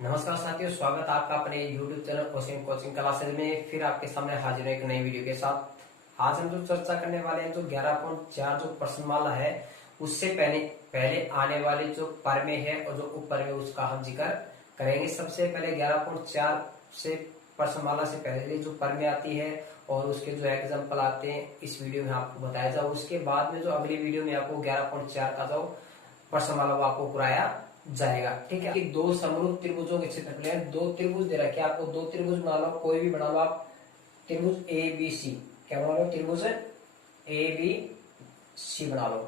नमस्कार साथियों, स्वागत है आपका अपने YouTube चैनल कोचिंग क्लासेज में। फिर आपके सामने हाजिर है एक नई वीडियो के साथ। आज हम जो चर्चा करने वाले हैं, जो 11.4 जो प्रश्नमाला है, उससे पहले आने वाले जो परमे है और जो उपपर्मे, उसका हम जिक्र करेंगे। सबसे पहले 11.4 से प्रश्नमाला से पहले जो परमे आती है और उसके जो एग्जाम्पल आते हैं, इस वीडियो में आपको बताया जाओ। उसके बाद में जो अगली वीडियो में आपको 11.4 का जो प्रश्नमाला वो आपको कराया जाएगा। ठीक है, कि दो समरूप त्रिभुजों के क्षेत्रफल है। दो त्रिभुज दे रखे, आपको दो त्रिभुज बना लो, कोई भी बना लो आप। त्रिभुज ए बी सी, क्या बना लो? त्रिभुज ए बी सी बना लो।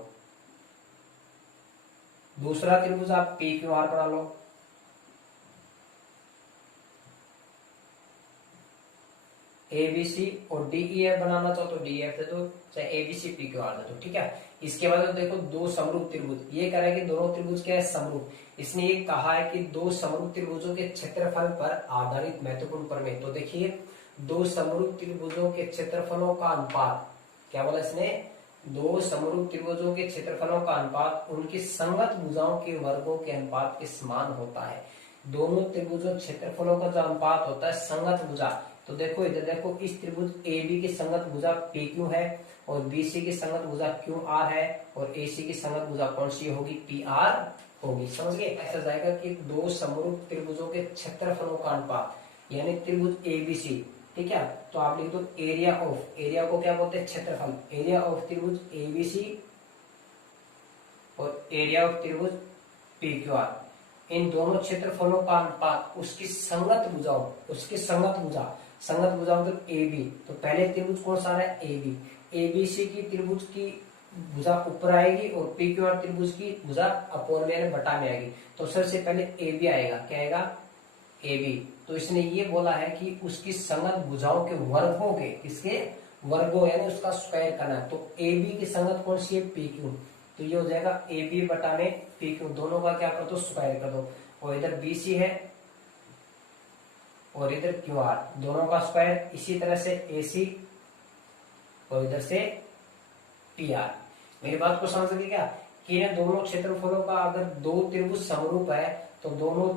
दूसरा त्रिभुज आप पी क्यू आर बना लो। ए बी सी और डी ई एफ बनाना चाहो तो डी एफ दे दो, चाहे A B C P Q R दे दो। ठीक है, इसके बाद देखो दो समरूप त्रिभुज, ये कह रहा है कि दोनों त्रिभुज क्या है? समरूप। इसने ये कहा है कि दो समरूप त्रिभुजों के क्षेत्रफल पर आधारित महत्वपूर्ण प्रमेय। तो देखिए, दो समरूप त्रिभुजों के क्षेत्रफलों का अनुपात, क्या बोला इसने? दो समरूप त्रिभुजों के क्षेत्रफलों का अनुपात उनकी संगत भुजाओं के वर्गों के अनुपात के समान होता है। दोनों त्रिभुजों क्षेत्रफलों का जो अनुपात होता है संगत भुजा, तो देखो इधर देखो, इस त्रिभुज ए बी की संगत भुजा पी क्यू है और बी सी की संगत भुजा क्यू आर है और ए सी की संगत भुजा कौन सी होगी? पी आर होगी। समझ गए? ऐसा जाएगा कि दो समरूप त्रिभुजों के क्षेत्रफलों का अनुपात, यानी त्रिभुज ए बी सी। ठीक है, तो आप लिख दो एरिया ऑफ, एरिया को क्या बोलते हैं? क्षेत्रफल। एरिया ऑफ त्रिभुज ए बी सी और एरिया ऑफ त्रिभुज पी क्यू आर, इन दोनों क्षेत्रफलों का अनुपात उसकी संगत भुजाओं, उसकी संगत भुजा, संगत भुजा मतलब ए बी। तो पहले त्रिभुज कौन सा है? A B. ए बी सी की त्रिभुज की भुजा ऊपर आएगी और पी क्यू आर त्रिभुज की भुजा अपोन में बटा में आएगी। तो सबसे पहले ए बी आएगा, क्या आएगा? A B. तो इसने ये बोला है कि उसकी संगत भुजाओं के वर्गों के, इसके वर्गों यानी उसका स्क्वायर करना है। तो ए बी की संगत कौन सी है? P Q. तो ये हो जाएगा ए बी बटा में पी क्यू, दोनों का क्या कर दो? स्क्वायर कर दो। और इधर बी सी है और इधर क्यू आर, दोनों का स्क्वायर। इसी तरह से ए सी और इधर से पी आर। मेरी बात को समझ गए क्या? कि इन दोनों क्षेत्रफलों का अगर दो त्रिभुज समरूप है तो दोनों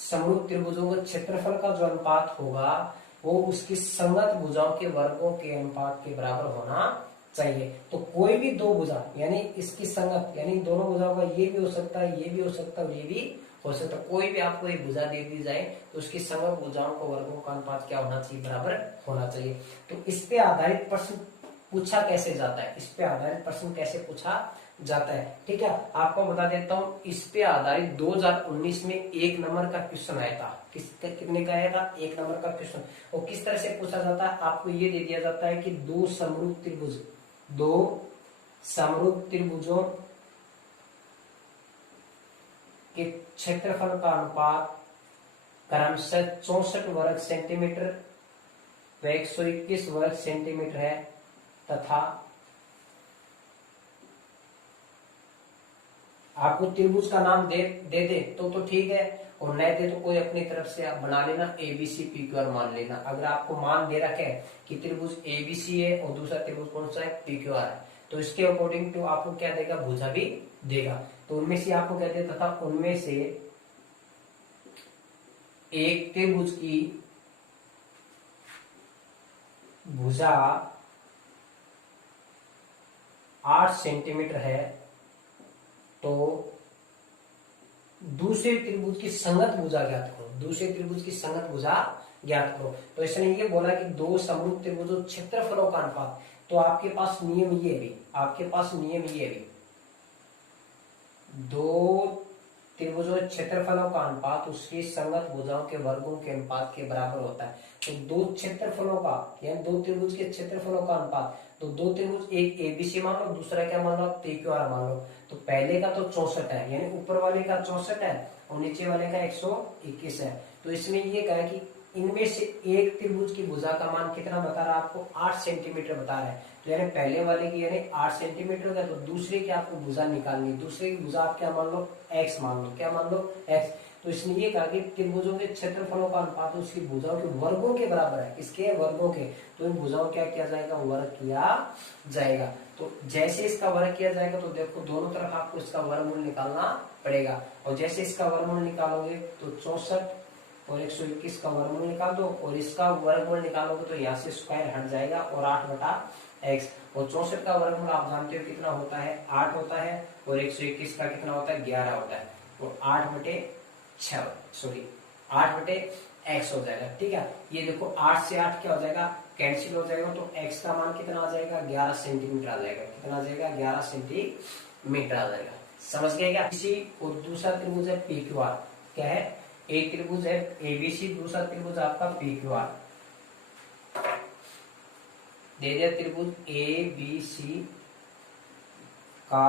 समरूप त्रिभुजों के क्षेत्रफल का जो अनुपात होगा वो उसकी संगत भुजाओं के वर्गों के अनुपात के बराबर होना चाहिए। तो कोई भी दो भुजा यानी इसकी संगत, यानी दोनों भुजाओं का ये भी हो सकता है, ये भी हो सकता है और ये भी हो सकता है। कोई भी आपको एक भुजा दे दी जाए तो उसकी संगत भुजाओं को वर्गों का अनुपात क्या होना चाहिए? बराबर होना चाहिए। तो इस पे आधारित प्रश्न पूछा कैसे जाता है? इस पे आधारित प्रश्न कैसे पूछा जाता है? ठीक है, आपको बता देता हूँ। इस पे आधारित 2019 में 1 नंबर का क्वेश्चन आया था। कितने का आया था? 1 नंबर का क्वेश्चन। और किस तरह से पूछा जाता है? आपको ये दे दिया जाता है कि दो समरूप त्रिभुज, दो समरूप त्रिभुजों के क्षेत्रफल का अनुपात क्रमशः 64 वर्ग सेंटीमीटर व 121 वर्ग सेंटीमीटर है तथा आपको त्रिभुज का नाम दे तो ठीक है, और नहीं दे तो कोई अपनी तरफ से आप बना लेना, A B C P Q R मान लेना। अगर आपको मान दे रखे है कि त्रिभुज ए बी सी है और दूसरा त्रिभुज कौन सा है? पी क्यू आर है, तो इसके अकॉर्डिंग टू आपको क्या देगा? भुजा भी देगा। तो उनमें से आपको क्या देता था? उनमें से एक त्रिभुज की भुजा 8 सेंटीमीटर है तो दूसरे त्रिभुज की संगत भुजा ज्ञात करो, दूसरे त्रिभुज की संगत भुजा ज्ञात करो। तो इसने ये बोला कि दो समरूप त्रिभुजों क्षेत्रफलों का अनुपात। तो आपके पास नियम ये भी, आपके पास नियम ये भी, दो त्रिभुजों क्षेत्रफलों का अनुपात उसकी संगत भुजाओं के वर्गों के अनुपात के बराबर होता है। तो दो क्षेत्रफलों का यानी दो त्रिभुज के क्षेत्रफलों का अनुपात, तो दो त्रिभुज, एक एबीसी मान लो, दूसरा क्या मान लो? पी क्यू आर मान लो। तो पहले का तो 64 है, यानी ऊपर वाले का 64 है और नीचे वाले का 121 है। तो इसमें ये कहा कि इनमें से एक त्रिभुज की भुजा का मान कितना बता रहा है? आपको 8 सेंटीमीटर बता रहा है। तो यानी पहले वाले की यानी 8 सेंटीमीटर होगा, तो दूसरे की आपको भुजा निकालनी। दूसरे की भुजा आप क्या मान लो? एक्स मान लो। क्या मान लो? एक्स। तो इसने ये कहा कि त्रिभुजों के क्षेत्रफलों का अनुपात उसकी भुजाओं के वर्गों के बराबर है। इसके वर्गों के, तो इन भुजाओं क्या किया जाएगा? वर्ग किया जाएगा। तो जैसे इसका वर्ग किया जाएगा तो देखो दोनों तरफ आपको इसका वर्गमूल निकालना पड़ेगा, और जैसे इसका वर्गमूल निकालोगे तो 64 और 121 का वर्गमूल निकाल दो, और इसका वर्गमूल निकालोगे तो यहाँ से स्क्वायर हट जाएगा और 8/x, और 64 का वर्गमूल आप जानते हो कितना होता है, 8 होता है, और 121 का कितना होता है, 11 होता है, तो 8/x हो जाएगा। ठीक है, ये देखो 8 से 8 क्या हो जाएगा, कैंसिल हो जाएगा, तो x का मान कितना आ जाएगा, 11 सेंटीमीटर आ जाएगा। कितना आ जाएगा, 11 सेंटीमीटर आ जाएगा। समझ गए क्या? इसी और दूसरा त्रिभुज है PQR, क्या है, एक त्रिभुज है ABC, दूसरा त्रिभुज आपका PQR। दे दिया त्रिभुज ABC का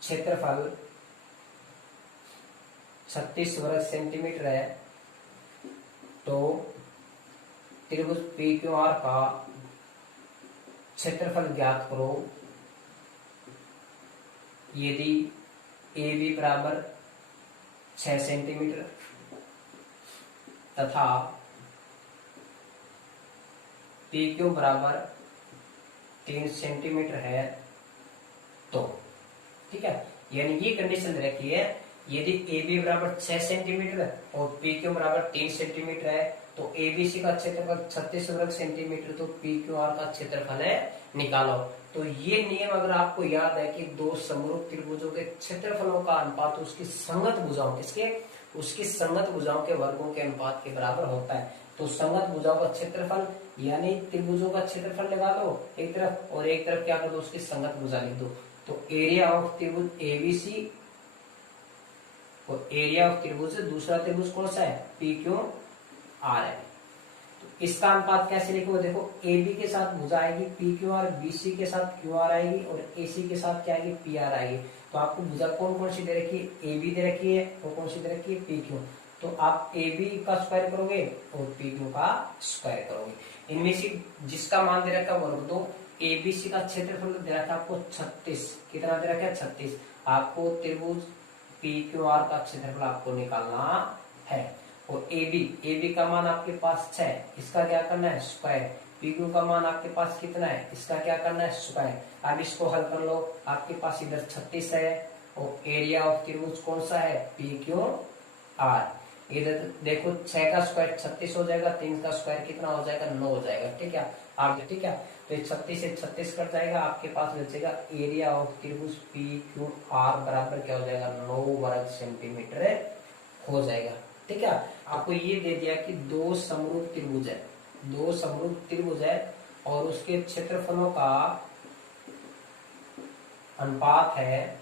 क्षेत्रफल 36 वर्ग सेंटीमीटर है, तो त्रिभुज PQR का क्षेत्रफल ज्ञात करो यदि AB बराबर 6 सेंटीमीटर तथा PQ बराबर 3 सेंटीमीटर है तो। ठीक है, यानी ये कंडीशन रखी है, यदि AB बराबर 6 सेंटीमीटर और PQ बराबर 3 सेंटीमीटर है तो ABC का क्षेत्रफल 36 वर्ग सेंटीमीटर, तो PQR का क्षेत्रफल है निकालो। तो ये नियम अगर आपको याद है कि दो समरूप त्रिभुजों के क्षेत्रफलों का अनुपात उसकी संगत भुजाओं उसकी संगत भुजाओं के वर्गों के अनुपात के बराबर होता है। तो संगत भुजाओं का क्षेत्रफल यानी त्रिभुजों का क्षेत्रफल लगा दो एक तरफ, और एक तरफ क्या कर दो, उसकी संगत भुजा लिख दो। तो एरिया ऑफ त्रिभुज ABC और एरिया ऑफ त्रिभुज दूसरा त्रिभुज कौन सा है, PQR है। तो इसका अनुपात कैसे लिखो, देखो AB के साथ भुजा आएगी PQR, BC के साथ QR आएगी, और AC के साथ क्या आएगी, PR आएगी। तो आपको भुजा कौन कौन सी दे रखी है, AB दे रखी है, और कौन सी दे रखी है, PQ। तो आप AB का स्क्वायर करोगे और PQ का स्क्वायर करोगे। इनमें से जिसका मान दे रखा है वर्ग दो। ABC का क्षेत्रफल दे रखा है आपको 36, कितना दे रखा है, 36। आपको त्रिभुज PQR का क्षेत्रफल आपको निकालना है, और AB का मान आपके पास 6, इसका क्या करना है, स्क्वायर। PQ का मान आपके पास कितना है, इसका क्या करना है, स्क्वायर। अब इसको हल कर लो, आपके पास इधर 36 है, और एरिया ऑफ त्रिभुज कौन सा है, PQR। इधर देखो 6 का स्क्वायर 36 हो जाएगा, 3 का स्क्वायर कितना हो जाएगा, 9 हो जाएगा। ठीक है, आप ठीक है, तो 36 से 36 कट जाएगा, आपके पास बचेगा एरिया ऑफ त्रिभुज PQR बराबर क्या हो जाएगा, 9 वर्ग सेंटीमीटर हो जाएगा। ठीक है, आपको ये दे दिया कि दो समरूप त्रिभुज है और उसके क्षेत्रफलों का अनुपात है,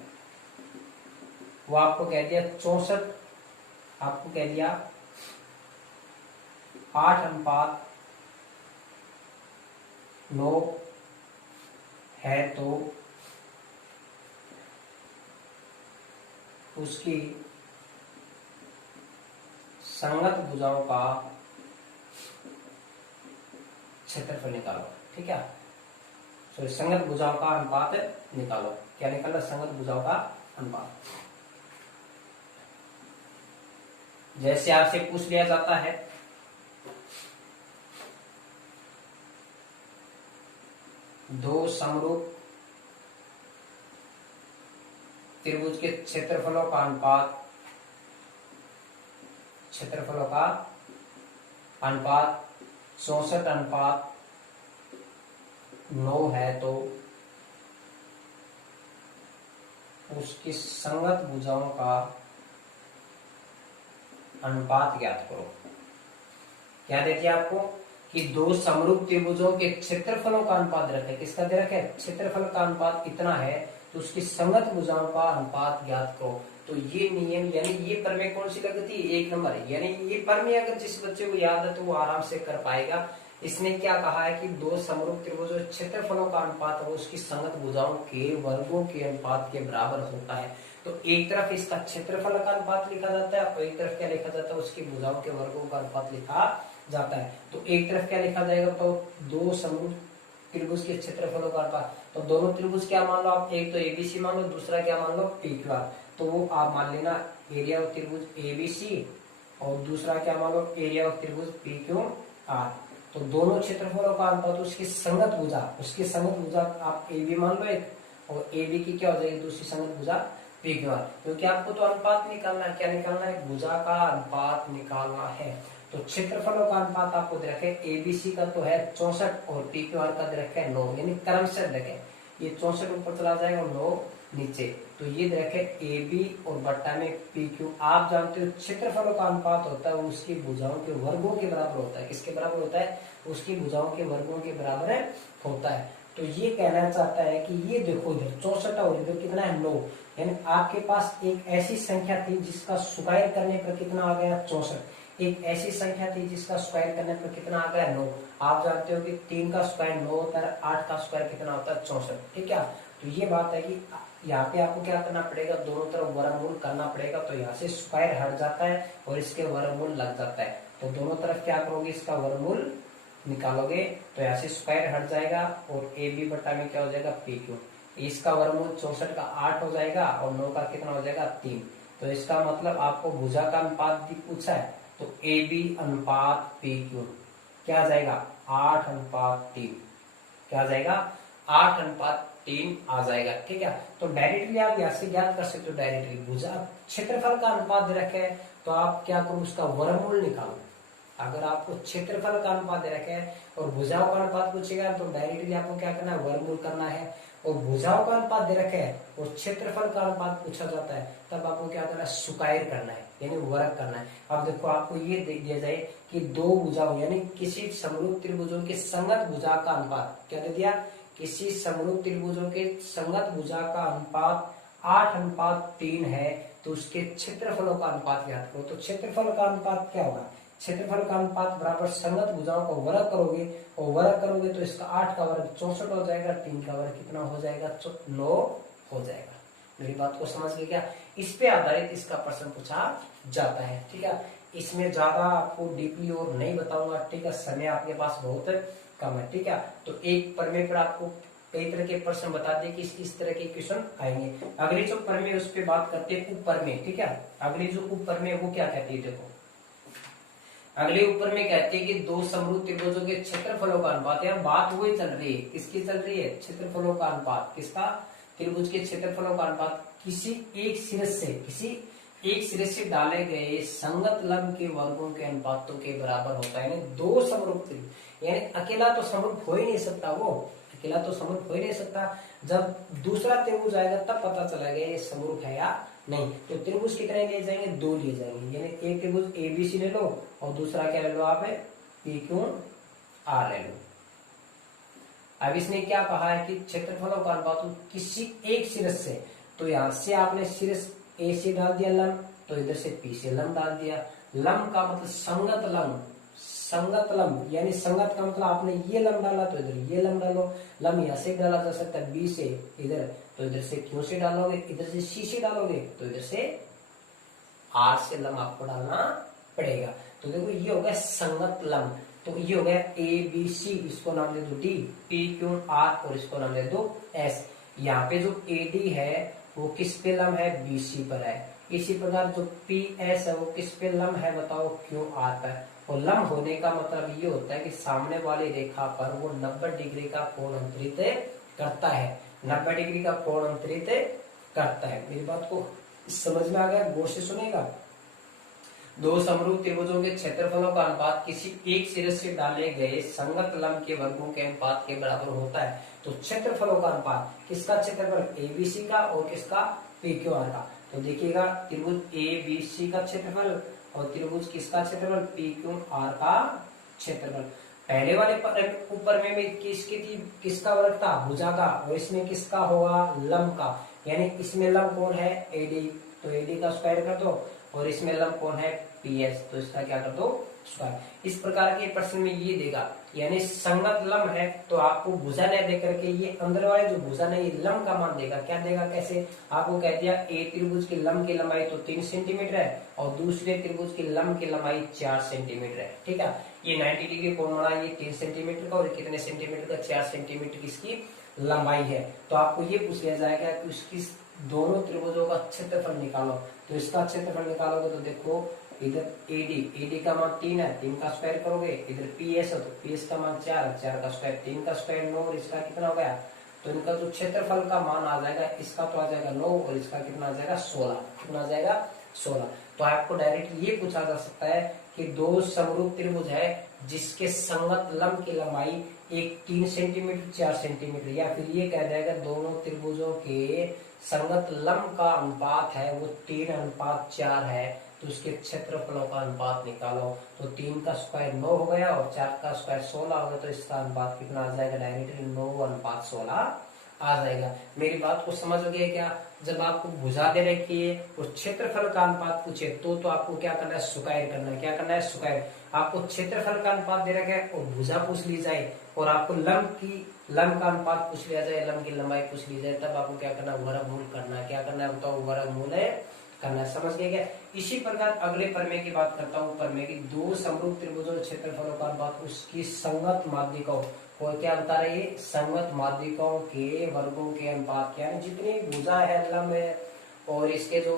वो आपको कह दिया 64, आपको कह दिया 8:9 है, तो उसकी संगत भुजाओं का क्षेत्रफल निकालो। ठीक है, तो संगत भुजाओं का अनुपात निकालो। क्या निकालना, संगत भुजाओं का अनुपात। जैसे आपसे पूछ लिया जाता है दो समरूप त्रिभुज के क्षेत्रफलों का अनुपात 64:9 है, तो उसकी संगत भुजाओं का अनुपात ज्ञात करो। क्या देती है आपको कि दो समरूप त्रिभुजों के क्षेत्रफलों का अनुपात दे रखा है, किसका दे रखा है, क्षेत्रफल का अनुपात इतना है, तो उसकी संगत भुजाओं का अनुपात ज्ञात करो। तो ये नियम यानी ये प्रमेय कौन सी लगती है, 1 नंबर है। यानी ये प्रमेय अगर जिस बच्चे को याद है तो वो आराम से कर पाएगा। इसने क्या कहा है कि दो समरूप त्रिभुजों क्षेत्रफलों का अनुपात है, उसकी संगत भुजाओं के वर्गों के अनुपात के बराबर होता है। तो एक तरफ इसका क्षेत्रफल का अनुपात लिखा जाता है, और एक तरफ क्या लिखा जाता है, उसकी भुजाओं के वर्गों का अनुपात लिखा जाता है। तो एक तरफ क्या लिखा जाएगा, तो दो समरूप त्रिभुज के क्षेत्रफलों का अनुपात, तो दोनों त्रिभुज क्या मान लो आप, एक तो ABC मान लो, दूसरा क्या मान लो, PQR। तो वो आप मान लेना एरिया ऑफ त्रिभुज ABC, और दूसरा क्या मान लो, एरिया ऑफ त्रिभुज PQR। तो दोनों क्षेत्रफलों का अनुपात उसकी संगत भुजा आप AB मान लो एक, और AB की क्या हो जाएगी, दूसरी संगत भुजा पी क्यू आर, क्योंकि आपको तो अनुपात निकालना है। क्या निकालना है? भुजा का अनुपात निकालना है। तो क्षेत्रफलों का अनुपात आपको दे रखे, एबीसी का तो है 64 और पी क्यू आर का दे रखे 9, यानी क्रम से देखे, ये 64 ऊपर चला जाएगा और 9 नीचे। तो ये दे रखे ए बी और बट्टा में पी क्यू। आप जानते हो क्षेत्रफलों का अनुपात होता है उसकी भुजाओं के वर्गों के बराबर होता है। किसके बराबर होता है? उसकी भुजाओं के वर्गों के बराबर होता है। तो ये कहना चाहता है कि ये देखो इधर 64 और इधर कितना है 9, यानी आपके पास एक ऐसी संख्या थी जिसका स्क्वायर करने पर कितना आ गया 64, एक ऐसी संख्या थी जिसका स्क्वायर करने पर कितना आ गया 9। आप जानते हो कि 3 का स्क्वायर 9 होता है, 8 का स्क्वायर कितना होता है 64, ठीक है। तो ये बात है कि यहाँ पे आपको क्या करना पड़ेगा, दोनों तरफ वर्गमूल करना पड़ेगा। तो यहाँ से स्क्वायर हट जाता है और इसके वर्गमूल लग जाता है। तो दोनों तरफ क्या करोगे, इसका वर्गमूल निकालोगे तो यहाँ से स्क्वायर हट जाएगा और ए बी बटा में क्या हो जाएगा पी क्यू। इसका वर्गमूल 64 का 8 हो जाएगा और 9 का कितना हो जाएगा 3। तो इसका मतलब आपको भुजा का अनुपात भी पूछा है, तो ए बी अनुपात पी क्यू क्या आ जाएगा 8:3। क्या आ जाएगा 8:3 आ जाएगा, ठीक है। तो डायरेक्टली आप यहाँ से ज्ञात कर सकते हो, डायरेक्टली भुजा क्षेत्रफल का अनुपात दे रखे है तो आप क्या करो, उसका वर्गमूल निकालो। अगर आपको क्षेत्रफल का अनुपात दे रखे है और भुजाओं का अनुपात पूछेगा तो डायरेक्टली आपको क्या करना है, वर्गमूल करना है। और भुजाओं का अनुपात दे रखे है और क्षेत्रफल का अनुपात पूछा जाता है तब आपको क्या करना है, स्क्वायर करना है, यानी वर्ग करना है। अब देखो आपको ये देख दिया जाए कि दो भुजाओं यानी किसी समरूप त्रिभुजों के संगत भुजा का अनुपात, क्या दे दिया, किसी समरूप त्रिभुजों के संगत भुजा का अनुपात 8:3 है, तो उसके क्षेत्रफलों का अनुपात ज्ञात करो। तो क्षेत्रफल का अनुपात क्या होगा, क्षेत्रफल का अनुपात बराबर संगत भुजाओं को वर्ग करोगे और वर्ग करोगे तो इसका 8 का वर्ग 64 हो जाएगा, 3 का वर्ग कितना हो जाएगा 9 हो जाएगा। मेरी बात को समझ गए क्या? इस पे आधारित इसका प्रश्न पूछा जाता है, ठीक है। इसमें ज्यादा आपको डीपली और नहीं बताऊंगा, ठीक है, समय आपके पास बहुत कम है, ठीक है। तो एक प्रमेय पर आपको कई तरह के प्रश्न बता दिए कि इस तरह के क्वेश्चन आएंगे। अगली जो प्रमेय उस पर बात करते हैं उपप्रमेय, ठीक है। अगली जो उपप्रमेय वो क्या कहती है, देखो अगले ऊपर में कहते हैं कि दो समरूप त्रिभुजों के क्षेत्रफलों का अनुपात, यहाँ बात वही चल रही है, किसकी चल रही है, क्षेत्रफलों का अनुपात, किसका, त्रिभुज के क्षेत्रफलों का अनुपात किसी एक सिरे से डाले गए संगत लंब के वर्गों के अनुपातों के बराबर होता है। यानी दो समरूप त्रिभुज, यानी अकेला तो समरूप हो ही नहीं सकता, वो अकेला तो समरूप हो ही नहीं सकता। जब दूसरा त्रिभुज आएगा तब पता चला गया ये समरूप है या नहीं। तो त्रिभुज कितने लिए जाएंगे, दो लिए जाएंगे, यानी एक त्रिभुज एबीसी ले लो और दूसरा क्या ले लो आप, पी क्यू आर ले लो। अब इसने क्या कहा है कि क्षेत्रफलों का अनुपात किसी एक शीर्ष से, तो यहां से आपने शीर्ष ए से डाल दिया लंब, तो इधर से पी से लंब डाल दिया। लंब का मतलब संगत लंब, संगत लंब यानी संगत का मतलब आपने ये लंब डाला तो इधर ये लंब डालो। लंब यहाँ से डाला जा सकता है बी से इधर, तो इधर से क्यू से डालोगे, इधर से सी से डालोगे, तो इधर से आर से लंब आपको डालना पड़ेगा। तो देखो ये हो गया संगत लंब, तो ये हो गया ए बी सी, इसको नाम दे दो डी, पी क्यू आर और इसको नाम दे दो एस। यहाँ पे जो ए डी है वो किस पे लंब है, बी सी पर है। इसी प्रकार जो पी एस है वो किस पे लंब है, बताओ क्यू आर पर। और लंब होने का मतलब ये होता है कि सामने वाली रेखा पर वो 90 डिग्री का कोण अंतरित करता है, 90 डिग्री का कोण अंतरित करता है। मेरी बात को समझ में आ गया, गौर से सुनेगा। दो समरूप त्रिभुजों के क्षेत्रफलों का अनुपात किसी एक सिरे से डाले गए संगत लंब के वर्गों के अनुपात के बराबर होता है। तो क्षेत्रफलों का अनुपात, किसका क्षेत्रफल, एबीसी का और किसका, पीक्यूआर का। तो देखिएगा त्रिभुज एबीसी का क्षेत्रफल और त्रिभुज किसका क्षेत्रफल, पीक्यूआर का क्षेत्रफल। पहले वाले ऊपर में किसका वर्ग था, भुजा का, और इसमें किसका होगा, लंब का। यानी इसमें लंब कौन है, एडी, तो एडी का स्क्वायर कर दो, और इसमें लंब कौन है, पीएस, तो इसका क्या कर दो, स्क्वायर। इस प्रकार के प्रश्न में ये देगा, यानी संगत लंब है तो आपको भुजा ने दे करके ये अंदर वाले जो भुजा ने ये लंब का मान देगा। क्या देगा, कैसे, आपको कह दिया ए त्रिभुज की लंब की लंबाई तो 3 सेंटीमीटर है और दूसरे त्रिभुज की लंब की लंबाई 4 सेंटीमीटर है, ठीक है। ये 90 डिग्री कोण बना, ये 3 सेंटीमीटर का और कितने सेंटीमीटर का, 4 सेंटीमीटर की इसकी लंबाई है। तो आपको ये पूछ लिया जाएगा कि उसकी दोनों त्रिभुजों का क्षेत्रफल निकालो। तो इसका क्षेत्रफल निकालोगे तो देखो इधर एडी का मान 3 है, 3 का स्क्वायर करोगे, इधर पीएस है तो पीएस का मान 4 है, 4 का स्क्वायर, 3 का स्क्वायर 9 और इसका कितना हो गया तो इनका जो क्षेत्रफल का मान आ जाएगा, इसका तो आ जाएगा 9 और इसका कितना आ जाएगा 16। कितना आ जाएगा 16। तो आपको डायरेक्ट ये पूछा जा सकता है कि दो समरूप त्रिभुज है जिसके संगत लंब की लंबाई एक 3 सेंटीमीटर 4 सेंटीमीटर, या फिर ये कह जाएगा दोनों त्रिभुजों के संगत लंब का अनुपात है वो 3:4 है, तो उसके क्षेत्रफलों का अनुपात निकालो। तो 3 का स्क्वायर 9 हो गया और 4 का स्क्वायर 16 हो गया, तो इसका अनुपात कितना आ जाएगा, डायरेक्टली 9:16 आ जाएगा। मेरी बात को समझ गए क्या? जब आपको भुजा दे रखी है और क्षेत्रफल का अनुपात पूछे तो आपको क्या करना है, स्क्वायर करना है। क्या करना है, स्क्वायर। आपको क्षेत्रफल का अनुपात दे रखा है और भुजा पूछ ली जाए और आपको लंब का अनुपात पूछ लिया जाए, लंब की लंबाई पूछ ली जाए, तब आपको क्या करना है, वर्गमूल करना है। क्या करना है बताओ, वर्गमूल करना है। समझ गए क्या? इसी प्रकार अगले प्रमेय की बात करता हूँ। प्रमेय की दो समरूप त्रिभुजों क्षेत्रफलों का अनुपात उसकी संगत माध्यिकाओं को क्या बता रही है, संगत माध्यिकाओं के वर्गों के अनुपात, यानी जितनी भुजा है, लंब है और इसके जो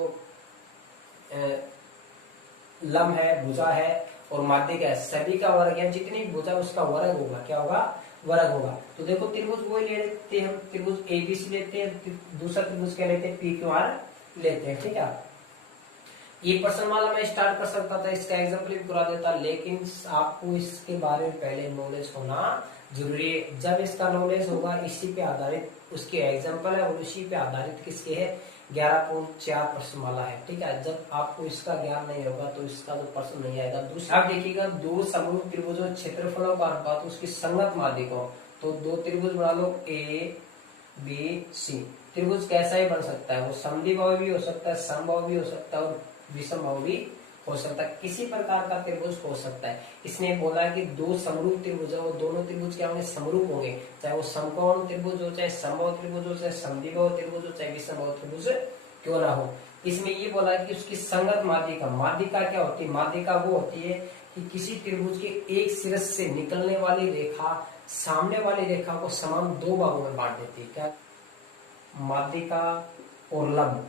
लंब है, भुजा है और माध्यिका है, सभी का वर्ग है। जितनी भुजा उसका वर्ग होगा, क्या होगा, वर्ग होगा। तो देखो त्रिभुज वही ले लेते हैं, त्रिभुज एबीसी लेते हैं, दूसरा त्रिभुज क्या लेते हैं, पीक्यूआर लेते हैं। ठीक है, ये प्रश्नमाला में स्टार्ट कर सकता था, इसका एग्जाम्पल भी करा देता, लेकिन आपको इसके बारे में पहले नॉलेज होना जरूरी है। जब इसका नॉलेज होगा, इसी पे आधारित उसके एग्जाम्पल है और उसी पे आधारित किसके है, 11.4 प्रश्नमाला है। ठीक है, जब आपको इसका ज्ञान नहीं होगा तो इसका तो प्रश्न नहीं आएगा। दूसरा आप देखिएगा, दो समरूप त्रिभुजों क्षेत्रफलों का अनुपात उसकी संगत माध्यिकाओं, तो दो त्रिभुज बना लो ए बी सी। त्रिभुज कैसा ही बन सकता है, वो समद्विबाहु भी हो सकता है, समबाहु भी हो सकता है और विषमबाहु भी हो सकता है, किसी प्रकार का त्रिभुज हो सकता है। इसने बोला कि दो समरूप त्रिभुज है, वो दोनों त्रिभुज क्या होंगे, समरूप होंगे, चाहे वो समकोण त्रिभुज हो, चाहे समबाहु त्रिभुज हो, चाहे समद्विबाहु त्रिभुज हो, चाहे विषमबाहु त्रिभुज क्यों ना हो। इसमें ये बोला कि उसकी संगत माध्यिका, माध्यिका क्या होती है, माध्यिका वो होती है कि किसी त्रिभुज के एक शीर्ष से निकलने वाली रेखा सामने वाली रेखा को समान दो भागों में बांट देती है। क्या माध्यिका और लंब,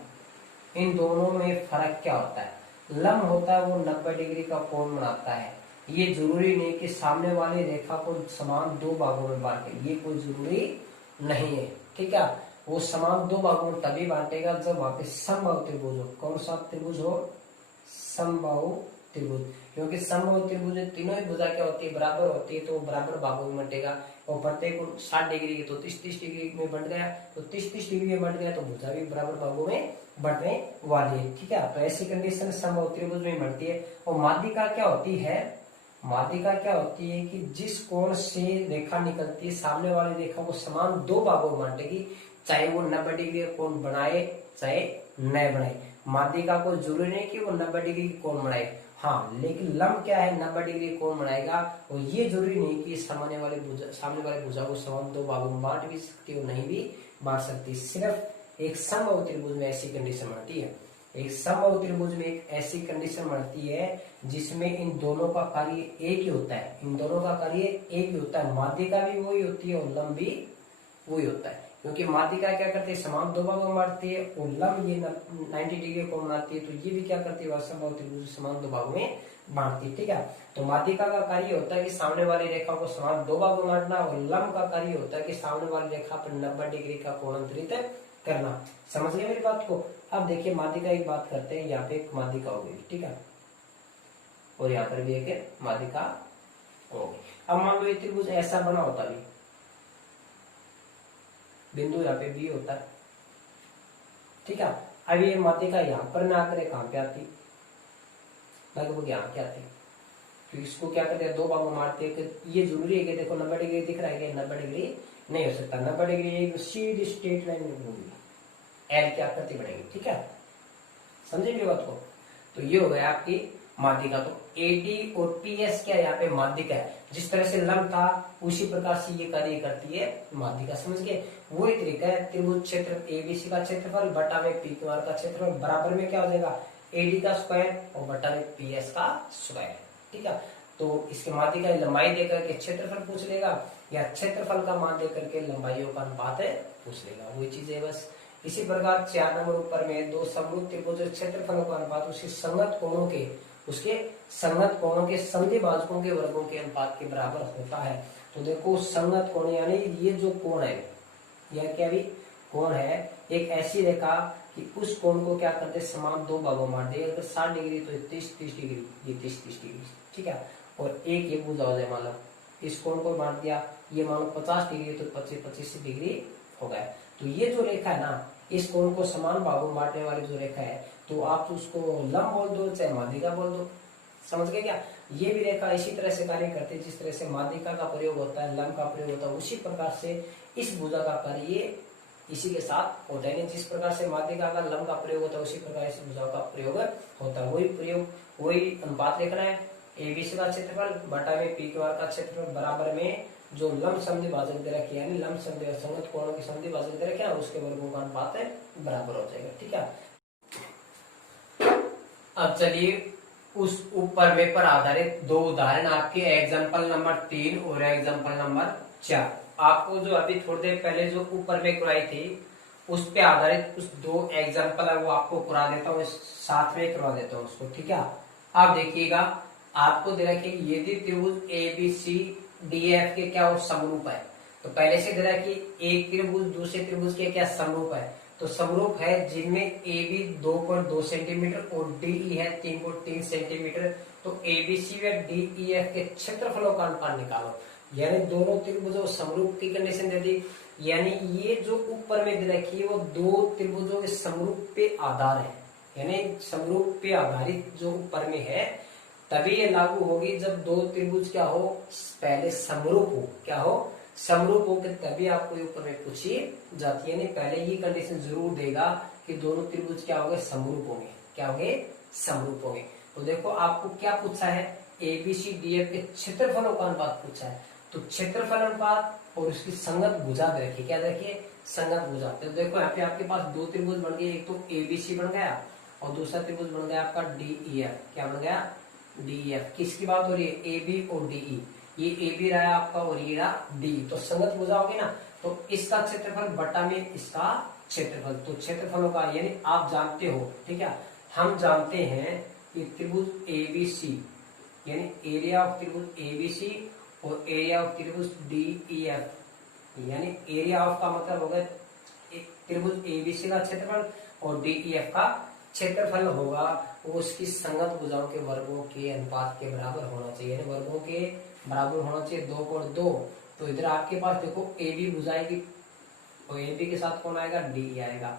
इन दोनों में फर्क क्या होता है? लंब होता है वो 90 डिग्री का कोण बनाता है। ये जरूरी नहीं कि सामने वाली रेखा को समान दो भागों में बांटे, ये कोई जरूरी नहीं है। ठीक है, वो समान दो भागों में तभी बांटेगा जब वहां पे समबाहु त्रिभुज हो। कौन सा त्रिभुज हो, समबाहु त्रिभुज। क्योंकि समबाहु त्रिभुज तीनों ही भुजा क्या होती है, बराबर होती है, तो वो बराबर भागों में बंटेगा। और प्रत्येक 60 डिग्री की तो 30-30 डिग्री में बंट गया, तो 30-30 डिग्री में बंट गया तो भुजा भी बराबर भागों में बढ़ने वाली है। ठीक है, तो ऐसी कंडीशन समबाहु त्रिभुज में बढ़ती है। और माध्यिका क्या होती है, माध्यिका क्या होती है कि जिस कोण से रेखा निकलती है सामने वाली रेखा को समान दो भागों में बांटेगी, चाहे वो 90 डिग्री का कोण बनाए चाहे न बनाए। माध्यिका को जरूरी नहीं कि वो 90 डिग्री कोण बनाए, हाँ, लेकिन लंब क्या है, 90 डिग्री कोण बनाएगा। और ये जरूरी नहीं कि सामने वाले भुजा को समान दो भागों में बांट भी सकती है, नहीं भी बांट सकती। सिर्फ एक समबाहु त्रिभुज में ऐसी कंडीशन बनती है, एक समबाहु त्रिभुज में एक ऐसी कंडीशन बनती है जिसमें इन दोनों का कार्य एक ही होता है, इन दोनों का कार्य एक ही होता है। माध्यिका भी वही होती है और लंब भी वही होता है, क्योंकि माध्यिका क्या करती है, समान दो भागों में बांटती है, और लंब ये 90 डिग्री को बनाती है, तो ये भी क्या करती है, समबाहु त्रिभुज समान दो भागों में बांटती है। ठीक है, तो माध्यिका का कार्य होता है कि सामने वाली रेखा को समान दो भागों में बांटना, और लंब का कार्य होता है कि सामने वाली रेखा पर 90 डिग्री का कोण अंतरित करना। समझ गए मेरी बात को? अब देखिए माध्यिका की बात करते हैं। यहाँ पे एक माध्यिका हो गई, ठीक है, और यहाँ पर भी एक माध्यिका हो गई। अब मान लो ये त्रिभुज ऐसा बना होता भी, बिंदु यहाँ पे बी होता है, ठीक है। अब ये माध्यिका यहाँ पर ना करे, कहां पे आती, लगभग यहाँ क्या आती, तो इसको क्या करते हैं, दो भागों में मारते हैं। ये जरूरी है कि देखो 90 डिग्री दिख रहा है, 90 डिग्री नहीं हो सकता, 90 डिग्री एक सीधी स्ट्रेट लाइन में घूमेगी, एल की आकृति बनेगी। ठीक है, समझे मेरी बात को? तो ये हो गया आपकी माध्यिका। तो एडी और पीएस क्या यहाँ पे माध्यिका है। जिस तरह से लंब था उसी प्रकार से ये कार्य करती है माध्यिका। समझ गए? वही तरीका है, त्रिभुज क्षेत्र एबीसी का क्षेत्रफल बटा में पीक्यूआर का क्षेत्रफल बराबर में क्या हो जाएगा, एडी का स्क्वायर और बटा में पीएस का स्क्वायर। ठीक है, तो इसके माध्यिका लंबाई देकर के क्षेत्रफल पूछ लेगा, या क्षेत्रफल का मान देकर के लंबाइयों का अनुपात पूछ लेगा, वही चीज है बस। इसी प्रकार 4 नंबर ऊपर में दो समरूप त्रिभुज क्षेत्रफलों का अनुपात उसके संगत कोणों के समद्विभाजकों के वर्गों के अनुपात के बराबर होता है। तो देखो संगत कोण यानी ये जो कोण है, यह क्या भी कोण है, एक ऐसी रेखा कि उस कोण को क्या करते समान दो भागों में बांट देगा। अगर 60 डिग्री तो 30 डिग्री, ये 30 डिग्री, ठीक है। और एक ये भुजा हो जाए, मान लो इस कोण को बांट दिया, ये मान लो 50 डिग्री तो 25 डिग्री हो गया। तो ये जो रेखा है ना, इस कोण को समान भागों में बांटने वाली जो रेखा है, तो आप उसको लंब बोल दो चाहे माध्यिका बोल दो, समझ गए क्या। ये भी रेखा इसी तरह से कार्य करती है जिस तरह से माध्यिका का प्रयोग होता है, लंब का प्रयोग होता है, उसी प्रकार से इस भुजा का कार्य इसी के साथ होता है। जिस प्रकार से माध्यिका का लंब का प्रयोग होता है उसी प्रकार इस भुजा का प्रयोग होता है। वही प्रयोग, वही अनुपात लिखना है, एबीसी का क्षेत्रफल बटा में पी क्यू आर का क्षेत्रफल बराबर में जो लंब समद्वि भाजक दे रखी है, यानी लंब समद्वि और संगत कोणों की समद्वि भाजक दे रखी है, उसके वर्गों का अनुपात बराबर हो जाएगा, ठीक है। अब चलिए उस ऊपर में पर आधारित दो उदाहरण आपके एग्जाम्पल नंबर 3 और एग्जाम्पल नंबर 4। आपको जो अभी थोड़ी देर पहले जो ऊपर में कराई थी उस पे आधारित कुछ दो एग्जाम्पल है वो आपको करा देता हूँ, साथ में करवा देता हूँ उसको, ठीक है। आप देखिएगा, आपको दे रखिए यदि त्रिभुज A B C D F के क्या समरूप है, तो पहले से दे रहा है कि एक त्रिभुज दूसरे त्रिभुज के क्या समरूप है, तो समरूप है जिनमें ए बी 2.2 सेंटीमीटर और डी ई है 3.3 सेंटीमीटर। तो ए बी सी व डी ई एफ के क्षेत्रफलों का अनुपात निकालो, यानी दोनों त्रिभुजों समरूप की कंडीशन दे दी। यानी ये जो ऊपर में दे रखी है वो दो त्रिभुजों के समरूप पे आधार है, यानी समरूप पे आधारित जो ऊपर में है तभी ये लागू होगी जब दो त्रिभुज क्या हो, पहले समरूप हो, क्या हो, समरूप हो के तभी आपको ऊपर में पूछी जाती है। यानी पहले ये कंडीशन जरूर देगा कि दोनों त्रिभुज क्या होंगे, समरूप होंगे, क्या होंगे, समरूप होंगे। तो देखो आपको क्या पूछा है, एबीसी डीएफ के क्षेत्रफलों का अनुपात पूछा है, तो क्षेत्रफल अनुपात और उसकी संगत भुजा दे रखी, क्या देखिए, संगत भुजा। तो देखो यहाँ पे आपके पास दो त्रिभुज बन गए, एक तो एबीसी बन गया और दूसरा त्रिभुज बन गया आपका डीईएफ, क्या बन गया, डीएफ। किसकी बात हो रही है, ए बी और डीई, ये ए बी रहा आपका और ये रहा डी, तो संगत भुजा होगी ना, तो इसका क्षेत्रफल बटा में इसका क्षेत्रफल, तो क्षेत्रफलों का, यानी आप जानते हो, ठीक है, हम जानते हैं कि त्रिभुज ए बी सी यानी एरिया ऑफ त्रिभुज ए बी सी और एरिया ऑफ त्रिभुज डी ई एफ, यानी एरिया ऑफ का मतलब होगा त्रिभुज ए बी सी का क्षेत्रफल और डी ई एफ का क्षेत्रफल होगा वो उसकी संगत भुजाओं के वर्गों के अनुपात के बराबर होना चाहिए, यानी वर्गों के बराबर होना चाहिए 2.2। तो इधर आपके पास देखो ए बी भुजा आएगी और ए बी के साथ कौन आएगा, डी आएगा।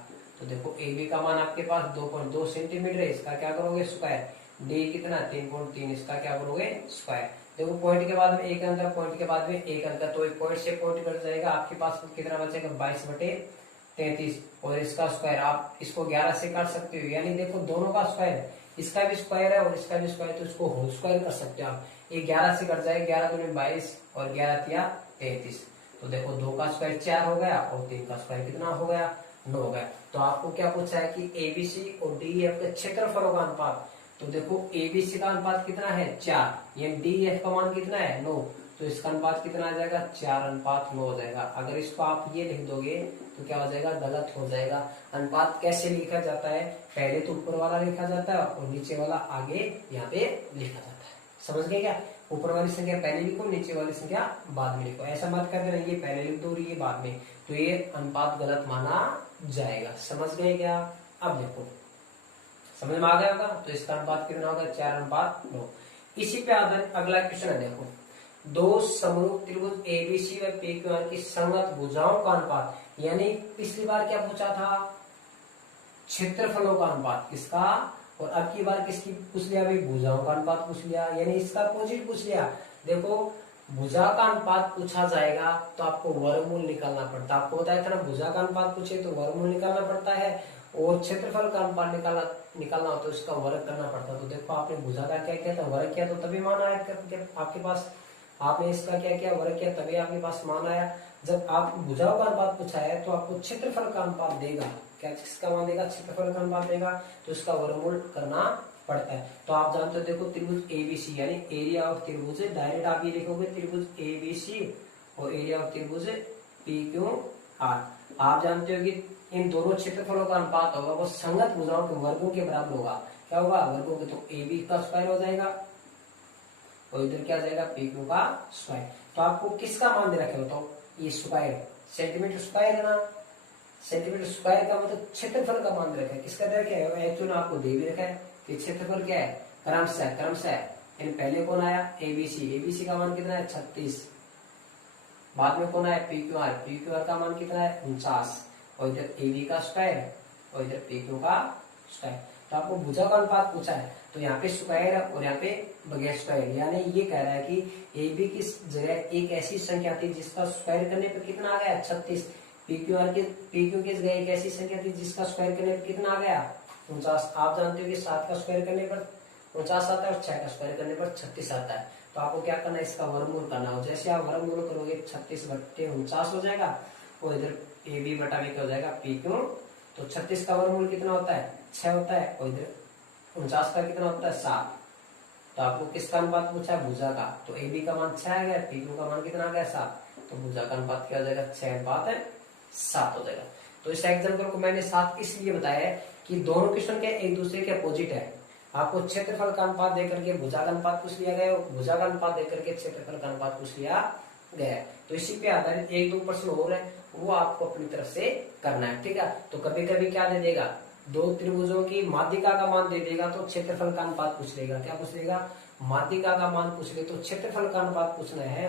तो देखो ए बी का मान आपके पास 2.2 सेंटीमीटर है, इसका क्या करोगे, स्क्वायर, डी कितना 3.3, इसका क्या करोगे, स्क्वायर। देखो पॉइंट के बाद में एक अंक, पॉइंट के बाद में एक अंक, तो एक पॉइंट से पॉइंट कट जाएगा, आपके पास कितना बचेगा 22/33 और इसका स्क्वायर, आप इसको 11 से काट सकते हो, यानी देखो दोनों का स्क्वायर है, इसका भी स्क्वायर है और इसका भी स्क्वायर, तो इसको होल स्क्वायर कर सकते हो आप। ये 11 से कट जाएगा, 11 दूनी 22 और 11 तिया 33, तो देखो 2 का स्क्वायर 4 हो गया और 3 का स्क्वायर कितना हो गया, 9 हो गया। तो आपको क्या पूछा है कि एबीसी और डीएफ के क्षेत्रफलों का अनुपात, तो देखो एबीसी का अनुपात कितना है 4, ये डीएफ का मान कितना है 9, तो इसका अनुपात कितना आ जाएगा 4:9 हो जाएगा। अगर इसको आप ये लिख दोगे तो क्या हो जाएगा, गलत हो जाएगा। अनुपात कैसे लिखा जाता है, पहले तो ऊपर वाला लिखा जाता है और नीचे वाला आगे यहाँ पे लिखा जाता है, समझ गए क्या। ऊपर वाली संख्या पहले लिखो, नीचे वाली संख्या बाद में लिखो, ऐसा मत कर देना ये पहले लिख दो और ये बाद में, तो ये अनुपात गलत माना जाएगा, समझ गए क्या। अब देखो समझ में आ गया होगा, तो इसका अनुपात कितना होगा 4:9। इसी पे आधारित अगला क्वेश्चन है, देखो दो समरूप त्रिभुज एबीसी व पीक्यूआर की संगत भुजाओं का अनुपात, यानी पिछली बार क्या पूछा था, क्षेत्रफलों का अनुपात किसका, और अब की बार किसकी पूछ लिया भाई, भुजाओं का अनुपात पूछ लिया, यानी इसका अपोजिट पूछ लिया। देखो भुजा का अनुपात पूछा जाएगा तो आपको वर्गमूल निकालना पड़ता है, आपको बताया था ना भुजा का अनुपात पूछे तो वर्गमूल निकालना पड़ता है, और क्षेत्रफल का अनुपात निकालना हो तो इसका वर्ग करना पड़ता है। तो देखो आपने भुजा का क्या किया था, वर्ग किया, तो तभी मान आया आपके पास, आपने इसका क्या किया, वर्ग किया, तभी आपके पास मान आया। जब आप भुजाओं का अनुपात पूछा है तो आपको क्षेत्रफल का अनुपात देगा, क्या किसका मान देगा, क्षेत्रफल का अनुपात देगा, तो इसका वर्गमूल करना पड़ता है। तो आप जानते हो देखो त्रिभुज एबीसी यानी एरिया ऑफ त्रिभुज, डायरेक्ट आप ये लिखोगे त्रिभुज एबीसी और एरिया ऑफ त्रिभुज पीक्यूआर। आप जानते हो कि इन दोनों क्षेत्रफलों का अनुपात होगा वो संगत भुजाओं के वर्गों के बराबर होगा, क्या होगा, वर्गों के, तो ए बी का स्क्वायर हो जाएगा और इधर क्या जाएगा पी क्यू का स्क्वायर। तो आपको किसका मान दे रखे हो, तो ये स्क्वायर सेंटीमीटर स्क्वायर है ना, सेंटीमीटर स्क्वायर का मतलब क्षेत्रफल का मान रखा है। किसका दे रखा है, एक्चुअली आपको दे भी रखा है कि क्षेत्रफल क्या है, क्रमशः यानी पहले कौन आया, एबीसी, एबीसी का मान कितना है 36, बाद में कौन आया पीक्यूआर, पीक्यूआर का मान कितना है 49, और इधर एबी का स्क्वायर और इधर पीक्यू का स्क्वायर। तो आपको भुजा का अनुपात पूछा है, तो यहाँ पे स्क्वायर और यहाँ पे बगैर स्क्वायर, यानी ये कह रहा है कि एबी की जगह एक ऐसी संख्या थी जिसका स्क्वायर करने पर कितना आ गया 36, पीक्यूआर की जगह एक ऐसी संख्या थी जिसका स्क्वायर करने पर कितना आ गया 49। आप जानते हो कि 7 का स्क्वायर करने पर 49 आता है और 6 का स्क्वायर करने पर 36 आता है। तो आपको क्या करना है, इसका वर्गमूल करना हो। जैसे आप वर्गमूल करोगे 36/49 हो जाएगा, और इधर ए बी बटा बी क्या हो जाएगा पी क्यू। तो 36 का वर्गमूल कितना होता है 6 होता है, और इधर 49 का कितना होता है 7। तो आपको किसका अनुपात पूछा है, भुजा का। तो ए बी का मान 6 आ गया, पी क्यू का मान कितना आ गया 7, तो भुजा का अनुपात क्या हो जाएगा 6:7 हो जाएगा। तो इस एग्जाम्पल को मैंने 7 इसलिए बताया है कि दोनों क्वेश्चन के एक दूसरे के अपोजिट है। आपको क्षेत्रफल का अनुपात देकर के भुजा का अनुपात पूछ लिया गया, भुजा का अनुपात देकर के क्षेत्रफल का अनुपात पूछ लिया गया। तो इसी पे आधारित 1-2 प्रश्न और है, वो आपको अपनी तरफ से करना है, ठीक है। तो कभी कभी क्या दे देगा, दो त्रिभुजों की माध्यिका का मान दे देगा तो क्षेत्रफल का अनुपात पूछ लेगा। क्या पूछ लेगा, माध्यिका का मान पूछ ले, तो क्षेत्रफल का अनुपात पूछना है,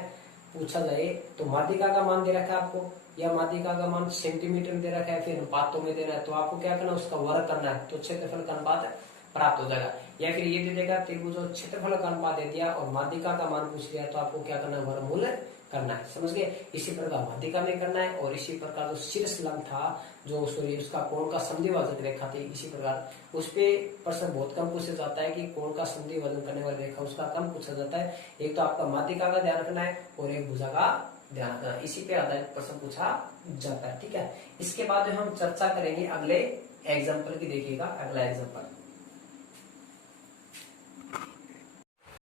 पूछा जाए तो माध्यिका का मान दे रखा है आपको, या माध्यिका का मान सेंटीमीटर में दे रखा है, फिर अनुपातों में दे रहा है, तो आपको क्या करना है, उसका वर्ग करना है, तो क्षेत्रफल का अनुपात प्राप्त हो जाएगा। या फिर ये दे देगा त्रिभुजों क्षेत्रफल का अनुपात दे दिया और माध्यिका का मान पूछ लिया, तो आपको क्या करना है, वर्गमूल करना है, समझ गए। इसी प्रकार माध्यिका में करना है, और इसी प्रकार जो शीर्ष लंब था, जो सॉरी उसका कोण का संधिभाजक रेखा थी, इसी प्रकार उस पे प्रश्न बहुत कम पूछा जाता है कि कोण का संधिभाजन करने वाली रेखा, उसका कम पूछा जाता है। एक तो आपका माध्यिका का ध्यान रखना है और एक भुजा का ध्यान रखना है, इसी पे आधारित प्रश्न पूछा जाता है, ठीक है। इसके बाद हम चर्चा करेंगे अगले एग्जाम्पल की, देखिएगा अगला एग्जाम्पल।